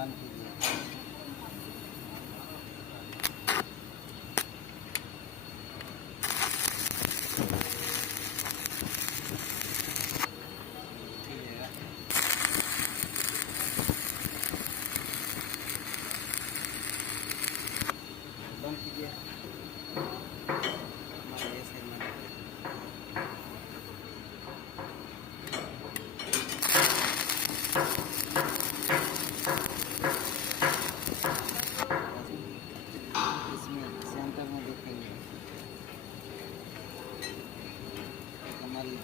बंद कीजिए। बंद कीजिए। हमारे ये साइड में इसमें सेंटर में देखेंगे हमारी